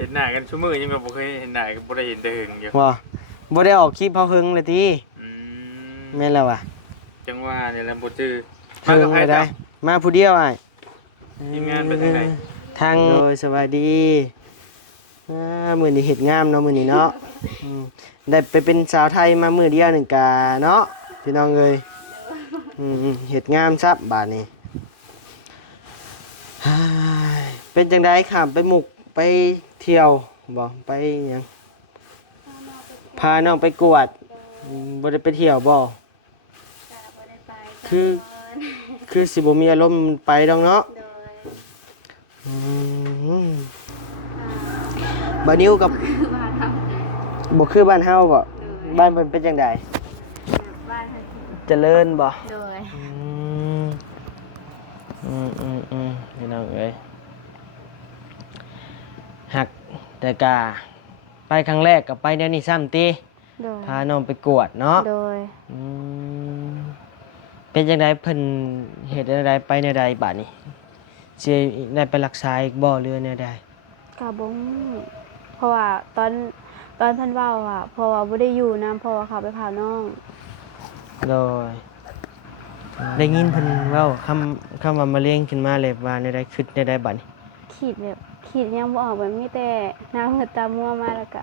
เห็นหน้ากันชั่วมือยังบ่เคยเห็นหน้าก็บ่ได้เห็นแต่หึงอยู่ บ่ได้ออกคลิปเฮาหึงเลยติอืมแม่นแล้วว่ะจังว่านี่แหละบ่จื้อ หึงเลยได้มาผู้เดียวอ้าย ทีมงานไปทางใด ทางโดยสวัสดีมื้อนี้เฮ็ดงามเนาะมื้อนี้เนาะได้ไปเป็นสาวไทยมามื้อเดียวหนึงกะเนาะพี่น้องเอ้ยเฮ็ดงามซับบาดนี้เป็นจังได๋ข้ามไปหมุกไปเที่ยวบ่ไปหยังพาน้องไปกวดบ่ได้ไปเที่ยวบ่คือสิบ่มีอารมณ์ไปดอกเนาะบ่นิ้วกับบ่คือบ้านเฮาบ่บ้านเพิ่นเป็นจังได๋เจริญบ่โดยพี่น้องเอ้ยหักแต่กะไปครั้งแรกก็ไปแนวนี้ซ้ำติพาน้องไปกวดเนาะโดยเป็นจังไดเพิ่นเฮ็ดจังไดไปแนวใดบัดนี้สิได้ไปรักษาอีกบ่หรือแนวใดก็บ่เพราะว่าตอนเพิ่นเว้าอ่ะเพราะว่าบ่ได้อยู่นำเพราะว่าเขาไปพาน้องโดยได้ยินเพิ่นเว้าคำว่ามะเร็งขึ้นมาเลยว่าแนวใดคิดแนวใดบัดนี้คิดยังบ่ออกแบบมีแต่หน้ามืดตามัวมาแล้วก็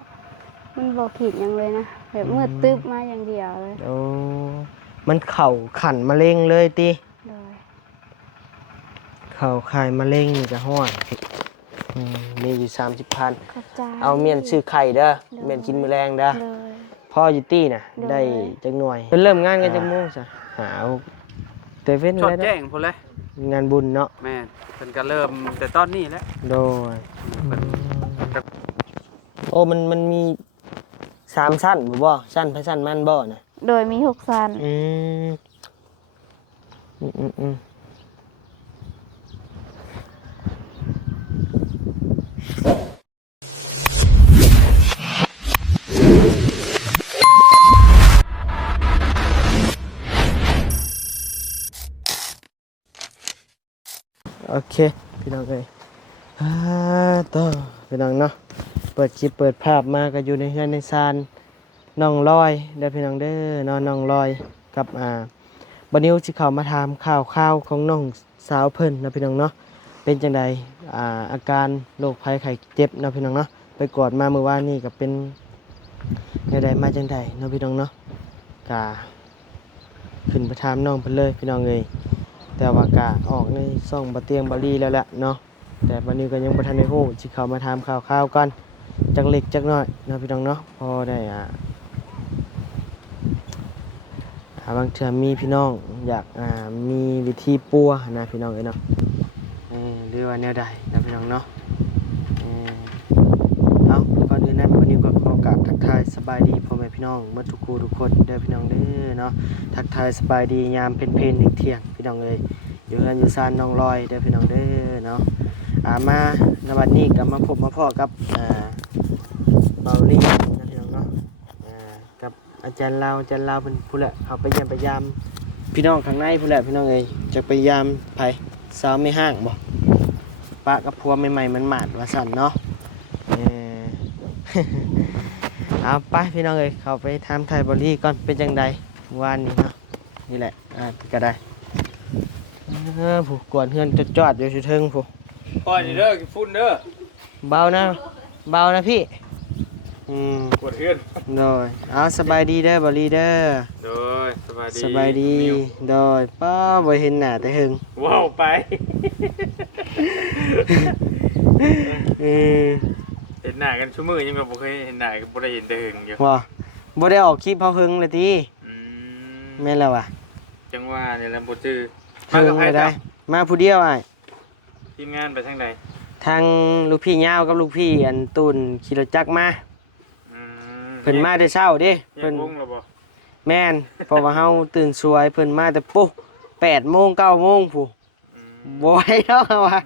มันบ่คิดหยังเลยนะแบบมืดตึ๊บมาอย่างเดียวเลยโอ้มันเข้าขันมะเร็งเลยติโดยเข้าข่ายมะเร็งนี่ก็ฮ้อนมีอยู่ 30,000 ขอบใจเอาเมียนซื้อไข่เด้อเมียนกินมื้อแรงเด้อพ่ออยู่ตี้น่ะได้จักหน่วยเพิ่นเริ่มงานกันจักโมงซะหาแต่เว้นจดแล้วแจ้งพุ่นเลยงานบุญเนาะแม่เพิ่นก็เริ่มแต่ตอนนี้แหละโดยโอ้มันมี3ชั้นบ่ชั้นพระชั้นมันบ่น่ะโดยมี6ชั้นโอเคพี่น้องเอ้ยต่อพี่น้องเนาะเปิดคลิปเปิดภาพมาก็อยู่ในเฮือนในซานน้องลอยเด้อพี่น้องเด้อน้องลอยกับบัดนี้สิเข้ามาถามข่าวของน้องสาวเพิ่นนะพี่น้องเนาะเป็นจังไดอาการโรคภัยไข้เจ็บนะพี่น้องเนาะไปกอดมาเมื่อวานนี้ก็เป็นจังไดมาจังไดเนาะพี่น้องเนาะก็ขึ้นไปถามน้องเพิ่นเลยพี่น้องเอ้ยแต่ว่ากะออกในช่องบ่เตียงบ่ลีแล้วแหละเนาะแต่วันนี้ก็ยังบ่ทันได้ฮู้สิเข้ามาถามข่าวก่อนจักเล็กจักน้อยเนาะพี่น้องเนาะพอได้บางเทื่อมีพี่น้องอยากมีวิธีปัวนะพี่น้องเอ้ยเนาะหรือว่าแนวใดนะพี่น้องเนาะเอาก่อนอื่นนั้นวันนี้ก็ขอกราบทักทายสบายดีพ่อแม่พี่น้องเมื่อทุกคู่ทุกคนเด้อพี่น้องเด้อเนาะทักทายสบายดียามเพลนเที่ยงพี่น้องเอ้ยอยู่กันอยู่ซานน้องลอยเด้อพี่น้องเด้อเนาะมาในวันนี้ก็มาพบมาพ้อกับเบาลี่นะพี่น้องเนาะกับอาจารย์ลาวเพิ่นผู้แหละเขาไปเยี่ยมยามพี่น้องข้างในผู้แหละพี่น้องเอ้ยจะไปยามไผสาวไม่ห้างบ่ปะกับพัวใหม่ๆมันหมาดว่าสั่นเนาะเอาไปพี่น้องเอ้ยเขาไปทำไทยบอลี่ก่อนเป็นจังใดวันนี้เนาะนี่แหละก็ได้ผู้กวนเฮือนจอดอยู่เทิงผู้ปล่อยนี่เด้อฝุ่นเด้อเบานะพี่กดเฮือนโดยเอาสบายดีเด้อบอลี่เด้อโดยสบายดีโดยป้าบ่เห็นหน้าแต่หึงว้าวไปเห็นหน้ากันชั่วมือยังบ่เคยเห็นหน้าก็บ่ได้เห็นแต่หึงอยู่ว่าบ่ได้ออกคลิปเฮาหึงเลยติแม่นแล้วว่ะจังว่านี่แหละบ่จื้อหึงเลยได้มาผู้เดียวอ้ายทีมงานไปทางใดทางลูกพี่ยาวกับลูกพี่อันตูนขี่รถจักรมาเพิ่นมาแต่เช้าเด้เพิ่นวงแล้วบ่แม่นเพราะว่าเฮาตื่นสวยเพิ่นมาแต่ปุ๊บ8 โมง 9 โมงผู้บ่ไหวแล้วว่ะ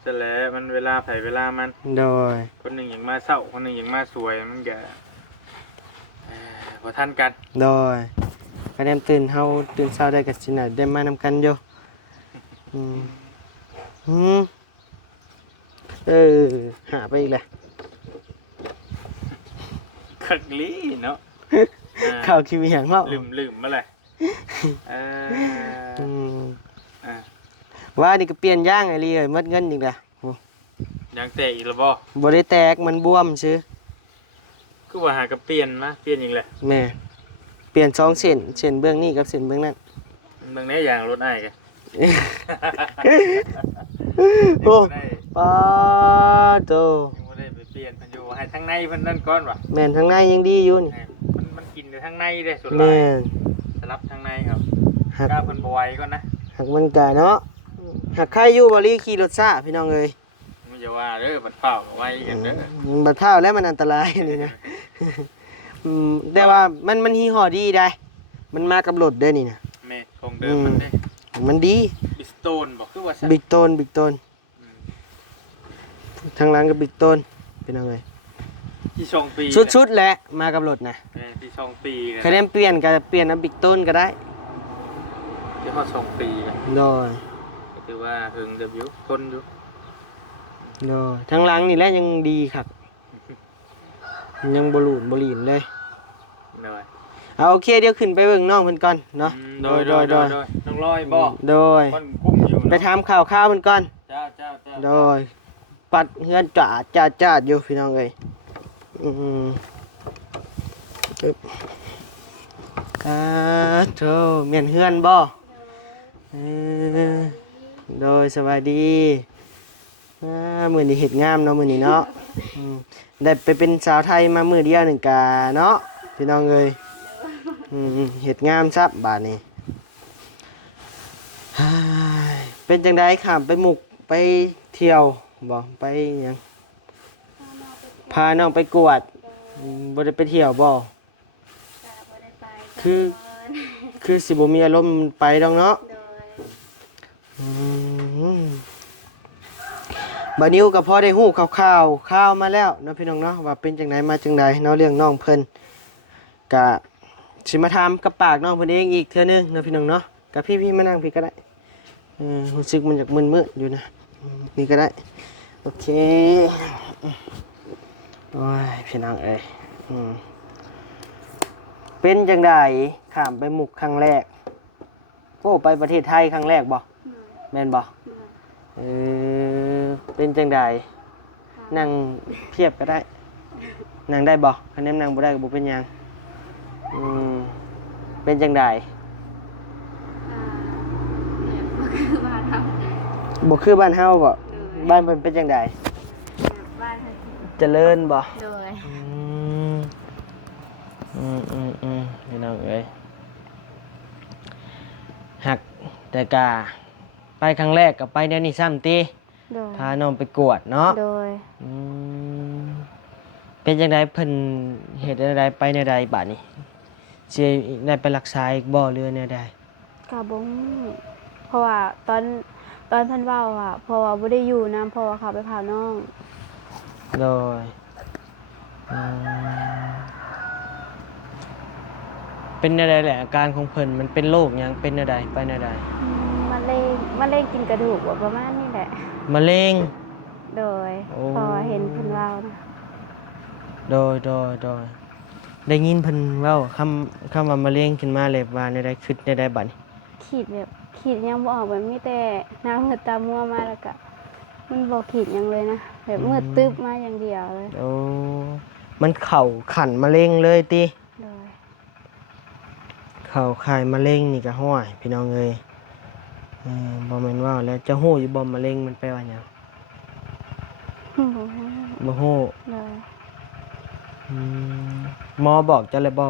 เสร็จแล้วมันเวลาไผเวลามันโดยคนนึงอย่างมาเช้าคนนึงอย่างมาสวยมันก็บ่ทันกันโดยคะแนนตื่นเฮาตื่นเช้าได้ก็สิน่ะได้มานำกันอยู่ เออหาไปอีกแหละ คักลีเนาะ ข้าวคิวอย่างเนาะ ลืมมาเลยเออ อืม อ่ะ ว่านี่ก็เปลี่ยนย่างไอ้ลีเอ้ยหมดเงินอีกแหละโอ้ ยังเตะอีกแล้วบ่ บ่ได้แตกมันบวมซื่อ คือว่าหากระเปลี่ยนมาเปลี่ยนอีกแหละ แม่เปลี่ยน2เส้นเส้นเบื้องนี้กับเส้นเบื้องนั้น เมืองไหนอย่างรถอ้ายกัน โอ้ ได้ ปาโต ยังบ่ได้ไปเปลี่ยนมันอยู่ให้ทางในเพิ่นนั่นก่อนว่ะ แม่นทางในยังดีอยู่นี่ มันกินแต่ทางในเด้ส่วนหลา แม่ ย น สลับทางในครับ หัก กล้าเพิ่นบ่ไหวก่อนนะ หักมันกะเนาะหักใครอยู่บ่ลีขี่รถซ่าพี่น้องเอ้ย มันจะว่าเด้อบัดเฝ้าก็ไว้กันเด้อ บัดเท้าแล้วมันอันตรายนี่นะแต่ว่ามันยี่ห้อดีได้ มันมากับรถเด้อนี่นะ แม่ของเดิมมันเด้ มันดี บิสโตนบ่คือว่าซะ บิ๊กโตนทางหลังกับบิ๊กโตนเป็นยังไง ที่ชงปี ชุดๆแหละมากับรถนะ แม่ที่ชงปีกัน ใครเล่นเปลี่ยนก็เปลี่ยนเอาบิ๊กโตนก็ได้ ที่เขาชงปีกัน โดย ก็ถือว่าหึงเดบิวทนอยู่ โดยทางหลังนี่แหละยังดีครับยังบรูนบลีนเลย หน่อย เอาโอเคเดี๋ยวขึ้นไปเบิ่งน้องเพิ่นก่อนเนาะ โดยน้องลอยบ่ โดย คนกุ้มอยู่ ไปถามข่าวเพิ่นก่อน เจ้า โดยปัดเฮือนจ้าอยู่พี่น้องเอ้ยอึ๊บโธ่เมียนเฮือนบ่เออโดยสวัสดีมื้อนี้เฮ็ดงามเนาะมื้อนี้เนาะได้ไปเป็นสาวไทยมามื้อเดียวหนึ่งกะเนาะพี่น้องเอ้ยเฮ็ดงามซับบาดนี้เป็นจังได๋ข้ามไปหมุกไปเที่ยวบ่ไปหยังพาน้องไปกวดบ่ได้ไปเที่ยวบ่คือสิบ่มีอารมณ์ไปดอกเนาะบัดนี้ก็พอได้ฮู้ข่าวมาแล้วเนาะพี่น้องเนาะว่าเป็นจังไดมาจังไดเนาะเรื่องน้องเพิ่นก็สิมาถามกับปากน้องเพิ่นเองอีกเทื่อนึงเนาะพี่น้องเนาะกับพี่มานั่งพี่ก็ได้รู้สึกมันจากมึนๆอยู่นะนี่ก็ได้โอเคโอ้ยพี่น้องเอ้ยเป็นจังไดข้ามไปหมุกครั้งแรกโอ้ไปประเทศไทยครั้งแรกบ่แม่นบ่เป็นจังไดนั่งเพียบก็ได้นั่งได้บ่คะแนนนั่งบ่ได้ก็บ่เป็นหยังเป็นจังไดบ่คือบ้านเฮาบ่บ้านเพิ่นเป็นจังไดบ้านเจริญบ่โดยพี่น้องเอ้ยหักแต่กาไปครั้งแรกก็ไปเดี๋ยวนี้ซ้ำติพาน้องไปกวดเนาะโดยเป็นจังไดเพิ่นเฮ็ดจังไดไปแนวใดบัดนี้สิได้ไปรักษาอีกบ่หรือแนวใดก็บ่เพราะว่าตอนเพิ่นเว้าอ่ะเพราะว่าบ่ได้อยู่นำเพราะว่าเขาไปพาน้องโดยเป็นแนวใดแหละอาการของเพิ่นมันเป็นโรคหยังเป็นแนวใดไปแนวใดมะเร็งกินกระดูกประมาณนี้แหละมะเร็งโดยพอเห็นเพิ่นเว้านะโดยได้ยินเพิ่นเว้าคำว่ามะเร็งขึ้นมาเลยว่าแนวใดคิดแนวใดบัดนี้ขีดยังบ่ออกแบบมีแต่หน้ามืดตามัวมาแล้วก็มันบ่ขีดหยังเลยนะแบบมืดตึ๊บมาอย่างเดียวเลยโอ้มันเข้าขันมะเร็งเลยติโดยเข้าข่ายมะเร็งนี่ก็ห้อยพี่น้องเอ้ยบ่แม่นว่าแล้วจะฮู้อยู่บ่มะเร็งมันแปลว่าหยังบ่ฮู้เลยหมอบอกจะเลยบ่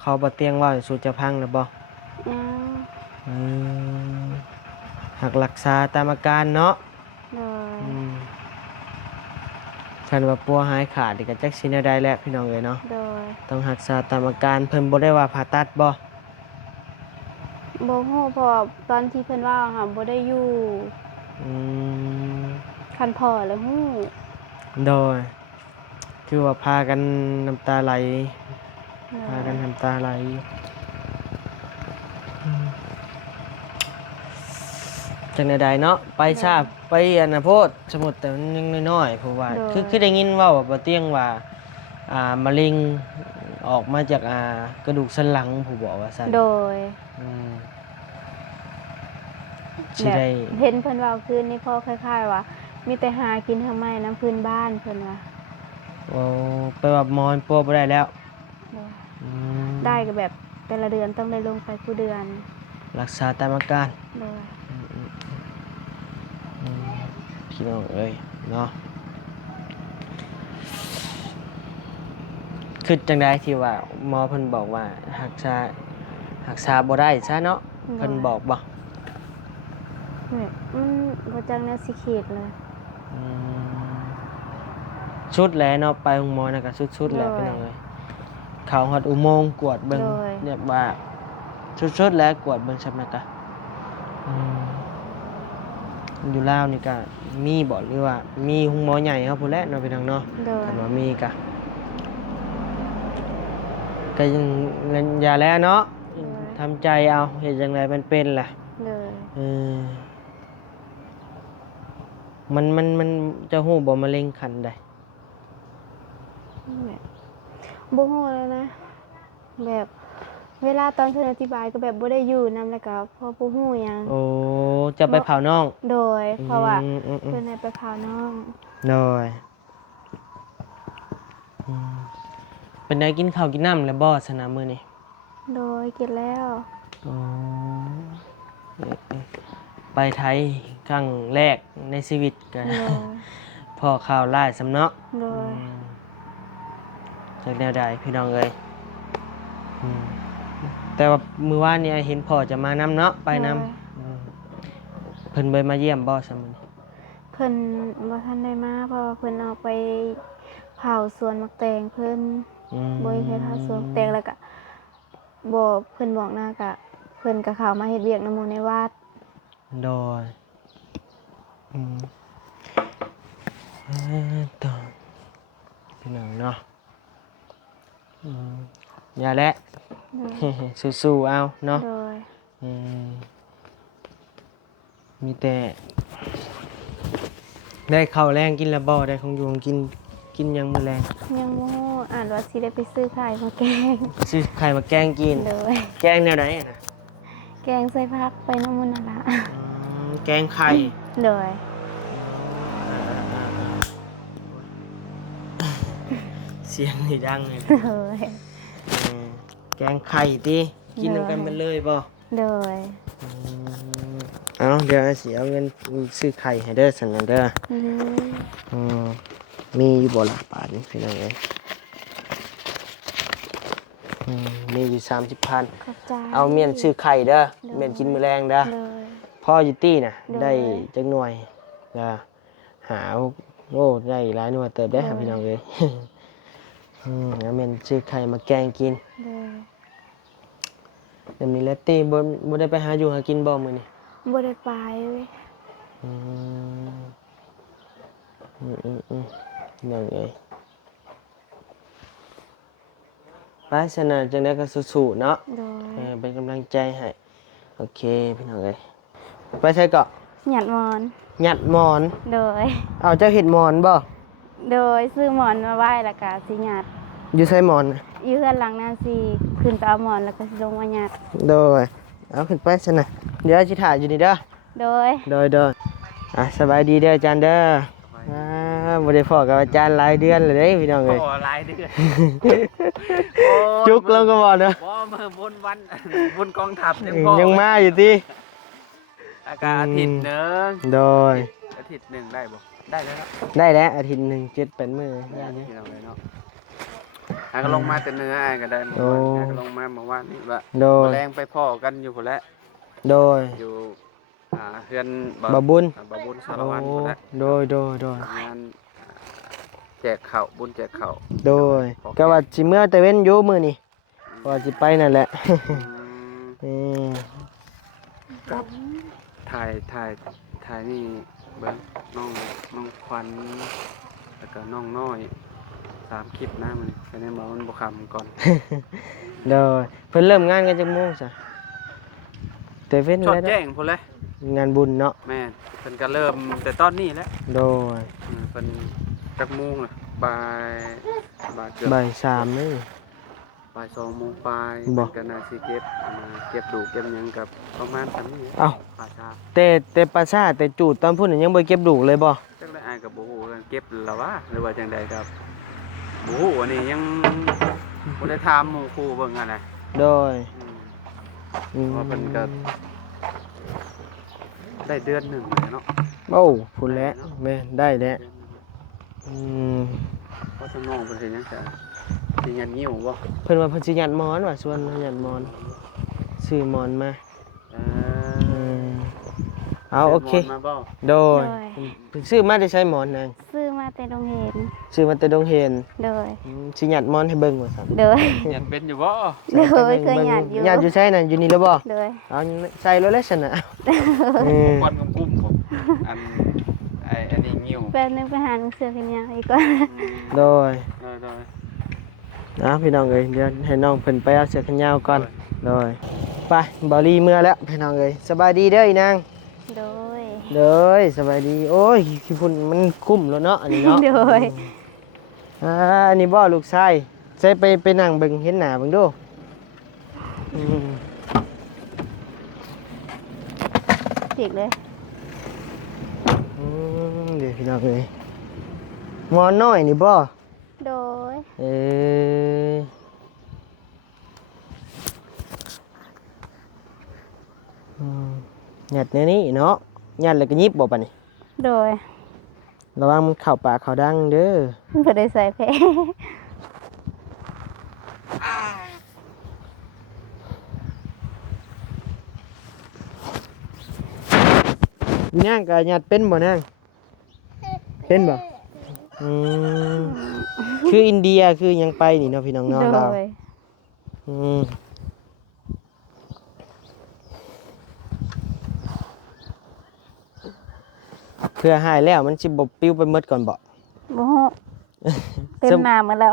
เขาบ่เตียงว่าสู่จะพังแล้วบ่หักรักษาตามอาการเนาะคันว่าปัวหายขาดนี่ก็จักสิแนวใดแล้วพี่น้องเอ้ยเนาะต้องรักษาตามอาการเพิ่นบ่ได้ว่าผ่าตัดบ่ฮู้เพราะตอนที่เพิ่นว่าค่ะบ่ได้อยู่คันพอแล้วฮู้โดยคือว่าพากันน้ำตาไหล จังใดๆเนาะไปทราบไปอันน่ะโพดสมมุติแต่มันยังน้อยๆเพราะว่า โดย คือได้ยินเว้าว่าบ่เตียงว่ามะเร็งออกมาจากกระดูกสันหลังผู้บอกว่าซั่น โดย อืมสิ แบบ ได้ เห็นเพิ่นเว้าคืนนี่พ่อคล้ายๆว่ามีแต่หากินทำไมน้ำพื้นบ้านเพิ่นว่า โอ้ไปว่าหมอนปัวบ่ได้แล้ว โดย อืม ได้ก็แบบแต่ละเดือนต้องได้ลงไปผู้เดือน รักษาตามอาการ โดย อืมพี่น้องเอ้ยเนาะคือจังไดที่ว่าหมอเพิ่นบอกว่ารักษาบ่ได้ซะเนาะเพิ่นบอกบ่ แบบบ่จังแนวสิขีดเลย อืมชุดแหล้วเนาะไปโรงหมอน่ะก็ชุดๆแหล้ว โดย พี่น้องเอ้ยเข้าฮอดอุโมงค์กวดเบิ่ง โดย เรียกว่าชุดๆแหล้วกวดเบิ่งซับนะกะอืมอยู่ลาวนี่ก็มีบ่หรือว่ามีโรงหมอใหญ่เฮาพุ่นแหละเนาะพี่น้องเนาะ โดย คันว่ามีก็ยังอย่าแล้วเนาะทำใจเอาเฮ็ดจังไดมันเป็นแหละ โดย เออมันจะฮู้บ่มะเร็งขั้นใด แบบบ่ฮู้เลยนะ แบบเวลาตอนเพิ่นอธิบายก็แบบบ่ได้อยู่นำแล้วก็พอบ่ฮู้หยัง โอ้จะไปเผาน้อง โดย เพราะว่า อืม เพิ่นให้ไปเผาน้อง โดยอืมเป็นได้กินข้าวกินน้ำแล้วบ่สนะมื้อนี้ โดยกินแล้ว อ๋อไปไทยครั้งแรกในชีวิตก็ โดย พ่อข่าวร้ายสำเนาะ โดย จากแนวใดพี่น้องเอ้ยอืมแต่ว่ามื้อวานนี้เห็นพ่อจะมานำเนาะไปนำเพิ่นเบ่มาเยี่ยมบ่ซะมื้อนี้ เพิ่นบ่ทันได้มาเพราะว่าเพิ่นออกไปเผาสวนมักแตงเพิ่น อืม บ่มีใครเผาสวนมักแตงแล้วก็บ่เพิ่นบอกหน้าก็เพิ่นก็เข้ามาเฮ็ดเวียกนำหมู่ในวัด โดยอืมต่อพี่น้องเนาะอย่าและ สู้ๆเอาเนาะ โดย อืมมีแต่ได้ข้าวแรงกินแล้วบ่ได้ของอยู่ของกินหยังมื้อแรง ยังบ่ฮู้อ่านว่าสิได้ไปซื้อไข่มาแกง ซื้อไข่มาแกงกิน โดย แกงแนวไหนอะนะ แกงใส่ผักไปน้ำมันนั่นล่ะ แกงไข่ โดย เสียงนี่ดังเลย โดย แกงไข่ติกินนำกัน เลย ไปเลยบ่ โดย เอาเดี๋ยวสิเอาเงินซื้อไข่ให้เด้อสั่นน่ะเด้อ อืม อืมมีอยู่บ่ล่ะบาทนี่พี่น้องเอ้ยมีอยู่30,000 ขอบใจ เอาเมียนซื้อไข่เด้อ เด้อ เมียนกินมื้อแรงเด้อ โดย พ่ออยู่ตี้น่ะ เด้อ ได้จักหน่วยนะหาโอ้ได้หลายหน่วยเติบได้ครับพี่น้องเอ้ยเอาเมียนซื้อไข่มาแกงกิน โดย เดี๋ยวนี้แลตตี้บ่ได้ไปหาอยู่หากินบ่มื้อนี้ บ่ได้ไปเว้ย อืมน้องเอ้ยไปสนะจังได๋ก็สู้ๆเนาะ โดย เป็นกำลังใจให้โอเคพี่น้องเอ้ยไปใช้เกาะ หยัดหมอน หยัดหมอน โดย เอาเจ้าเห็ดหมอนบ่ โดยซื้อหมอนมาไหว้แล้วก็สิหยัด อยู่ใส่หมอนน่ะ อยู่เฮือนหลังนั้นสิขึ้นไปเอาหมอนแล้วก็สิลงมาหยัด โดยเอาขึ้นไปซะนะเดี๋ยวสิถ่ายอยู่นี่เด้อ โดย โดยสบายดีเด้ออาจารย์เด้อบ่ได้พ้อกับอาจารย์หลายเดือนแล้วเด้พี่น้องเอ้ย โอ้หลายเดือน จุกแล้วก็บ่เนาะ บ่มาบนวัน บนกองทัพยัง ยังมาอยู่ติ อากาศอาทิตย์หนึง โดย อาทิตย์หนึงได้บ่ได้แล้วครับ ได้แล้วอาทิตย์หนึง7-8มื้อได้นี่ พี่น้องเลยเนาะอ่ะก็ลงมาแต่เนื้ออ่ะก็ได้เมื่อ โอ้ วานอ่ะก็ลงมาเมื่อวานนี่ว่า โดย แมลงไปพ่อกันอยู่พุ่นแหละ โดย อยู่เฮือน บ่บุญ บ่บุญสารวัตรพุ่นแหละ โดย งานแจกข้าวบุญแจกข้าว โดยก็ว่าสิเมื่อแต่เว้นอยู่มื้อนี้ว่าสิไปนั่นแหละ อืม อืม ถ่ายนี่เบิ่งน้องควันแล้วก็น้องน้อย3คลิปนะมันไปในบ่มันบ่คำก่อน โดยเพิ่นเริ่มงานกันจักโมงซะ แต่เว้น ชอด แล้ว แจ้ เนาะ งพุ่นเลย งานบุญเนาะ แม่นเพิ่นก็เริ่มแต่ตอนนี้แหละ โดย เพิ่นจักโมงน่ะบ่ายเกือบ บ่ายสามนี่ บ่าย2โมงปลาย บ่ เพิ่นก็น่าสิเก็บเก็บดูกเก็บหยังกับประมาณ3นี้ เอ้า ป่าชา แต่ปลาซ่าแต่จูดตอนพุ่นน่ะยังบ่เก็บดุเลยบ่ จังได้อายก็บ่ฮู้กันเก็บแล้ววะหรือว่าจังใดครับบ่ฮู้อันนี้ยังบ่ได้ถามหมู่ครูเบิ่งอะนะ โดย ว่าเพิ่นก็ได้เดือนหนึงแล้วเนาะ โอ้พุ่นแล้วแม่นได้แล้วอืม เพราะทางน้องเพิ่นเฮ็ดหยังซะสิยันงิ้วบ่ เพิ่นว่าเพิ่นสิหยัดหมอนว่าส่วนหยัดหมอนซื้อหมอนมา เอ อืมเอาโอเค ซื้หมนมาบ่ โดยซื้อมาได้ใช้หมอนนาง ซื้อมาแต่โรงเรียน ซื้อมาแต่ดงเห็น โดย สิหยัดหมอนให้เบิ่งว่าซั่น โดย ยันเป็นอยู่บ่ โดยเคยหยาดอยู่ หยัดอยู่ใช่น่ะอยู่นี่แล้วบ่ โดย เอาใส่แล้วแหละซั่นน่ะอืม ควันกุ้มๆผมอันอันนี้งิ้ว แป๊บนึงไปหาหนังสือกันยังอีกก่อน โดย ได้ นะพี่น้องเอ้ยเดี๋ยวให้น้องเพิ่นไปเอาเสื้อแขนยาวก่อนโดยไปบ่รีเมื่อแล้วพี่น้องเอ้ยสบายดีเด้ออีนาง โดย เด้อสบายดีโอ้ยขี้ฝุ่นมันคุ้มแล้วเนาะอันนี้เนาะ โดย อันนี้บ่ลูกชายใส่ไปนั่งเบิ่งเห็นหน้าเบิ่งดูอืม จิกเลย เดี๋ยวพี่น้องเอ้ยหมอน้อยนี่บ่ โดย เออหยัดแนวนี้เนาะหยัดแล้วก็ยิบบ่ปะนี่ โดย ระวังมันเข้าปากเข้าดังเด้อ เพื่อได้ใส่แพ้ ย่างก็หยัดเป็นบ่นางเป็นบ่อืมคืออินเดียคือยังไปนี่เนาะพี่น้องเนาะ โด เรา ย อืมเพื่อหายแล้วมันสิบ่ปิ้วไปหมดก่อนบ่ บ่ฮู้เต็มหน้าหมดแล้ว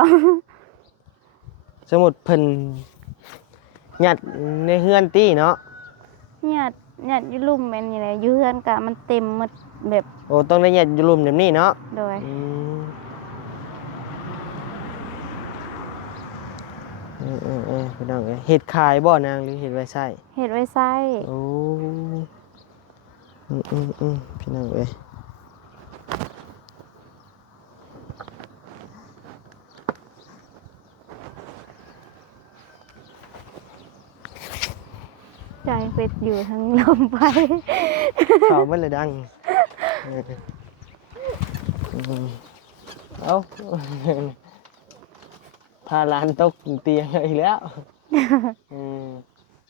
สมมุติเพิ่นหยัดในเฮือนตี้เนาะ หยาดอยู่ลุ่มแม่นนี่แหละอยู่เฮือนกะมันเต็มหมดแบบ โอ้ต้องได้หยัดอยู่รุมแบบนี้เนาะ โดย อืมพี่น้องเอ้ยเฮ็ดขายบ่นางหรือเฮ็ดไว้ใช้ เฮ็ดไว้ใส่ โอ้พี่น้องเอ้ย ใจเป็ดอยู่ทั้งลมไป ข่าวมันเลยดังเอาพาหลานตกเตียงอีกแล้ว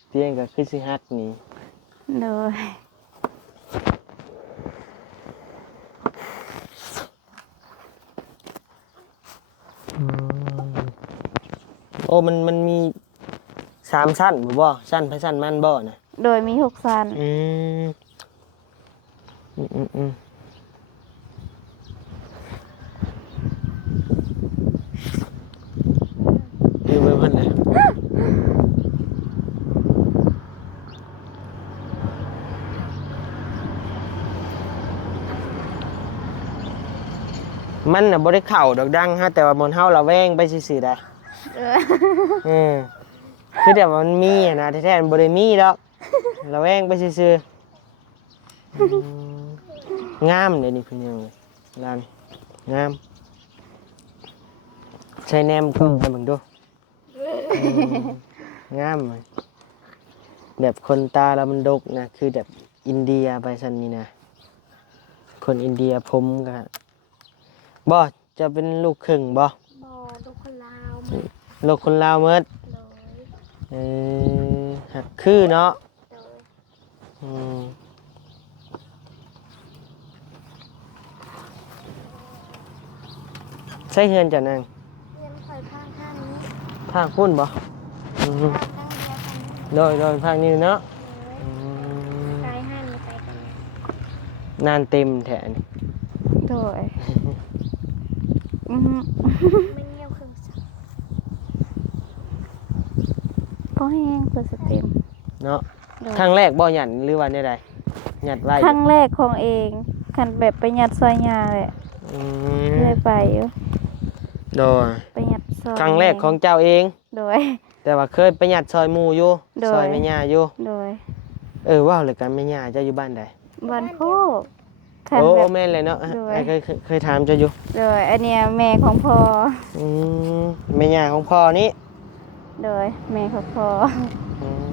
เตียงก็คือสิฮัดนี่ โดย โอ้มันมี3ชั้นบ่ชั้นไปชั้นมันบ่น่ะ โดยมี6สัน อืมดูไปเพิ่นเลยมันน่ะบ่ได้เข้าดอกดังฮะแต่ว่ามันเฮาระแวงไปซื่อๆได้ คือแต่ว่ามันมีอะนะแท้ๆมันบ่ได้มีดอกระแวงไปซื่อๆงามเด้นี่เพิ่นยังลานงามใช้แนมกล้องไปเบิ่งดูงามเลยแบบคนตาแล้วมันดกนะคือแบบอินเดียไปซั่นนี่นะคนอินเดียผมก็บ่จะเป็นลูกครึ่งบ่ บ่ลูกคนลาว ลูกคนลาวหมด โดย หักคือเนาะ โดย อืมใช่เฮือนจ้ะนาง เรียนคอยข้างนี้ ภาคพุ่นบ่อืม ข้างเดียวกันโดยภาคนี้เนาะ เลยกายหันไปกัน นานเต็มแถน โดยไม่เงียบคือพอแห้งเปิดสเต็ม เนาะ โดย ครั้งแรกบ่หยันหรือว่าได้ใดหยัดไว้ ครั้งแรกของเองคันแบบไปยัดซอยยาแหละ อื เค ม ยไปอยู่ โดย ไปยัดซอย ครั้งแรกของเจ้าเอง โดย แต่ว่าเคยไปหยัดซอยหมู่อยู่ โดย ซอยแม่ย่าอยู่ โดย ว้าวเลยกันแม่ย่าเจ้าอยู่บ้านใด บ้านโคกคัน โอ้ แบบ แม่นเลยเนาะ โดย เคยถามเจ้าอยู่ โดยอันเนี้ยแม่ของพ่อ อืมแม่ย่าของพ่อนี่ โดยแม่ของพ่อ อืม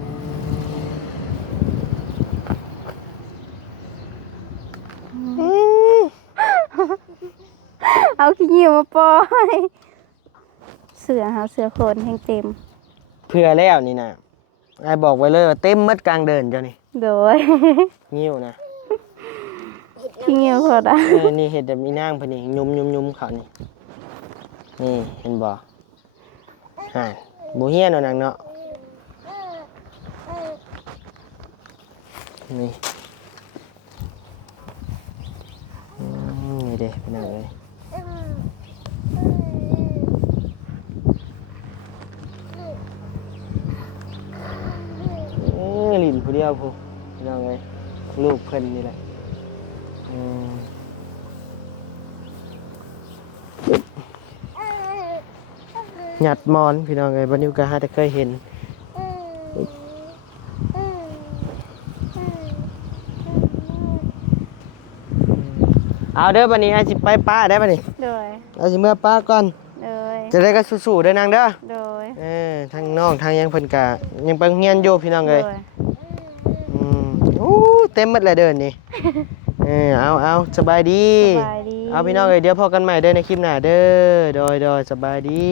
เอาขี้เหนียวมาปล่อยเสือหาเสือโคนแห่งเต็ม เพื่อแล้วนี่นะไอ้บอกไว้เลยว่าเต็มมัดกลางเดินเจ้านี่ โดย งิ้วนะ ขี้เหนียวพอได้ นี่เห็ดแบบมีนางพอนี่ยุมเขานี่นี่เห็นบ่บูเฮียนเอานางเนาะนี่นี่เด้เป็นยังไงลิ้นผู้เดียวผู้เป็นยังไงลูกเพิ่นนี่แหละหยัดมอนพี่น้องเอ้ยบัดนี้ก็หาแต่เคยเห็นเอาเด้อบัดนี้อาสิไปป้าได้บัดนี้ โดย อาสิเมื่อป้าก่อน โดย จะได้ก็สู้ๆเด้อนางเด้อ โดย ทางน้องทางยังเพิ่นกะยังไปโรงเรียนอยู่พี่น้อง โด เอ้ย ย อืมโอ้เต็มหมดเลยเดินนี่ เอาสบายดี สบายดี เอาพี่น้องเอ้ยเดี๋ยวพอกันใหม่เด้อในคลิปหน้าเด้อโดยสบายดี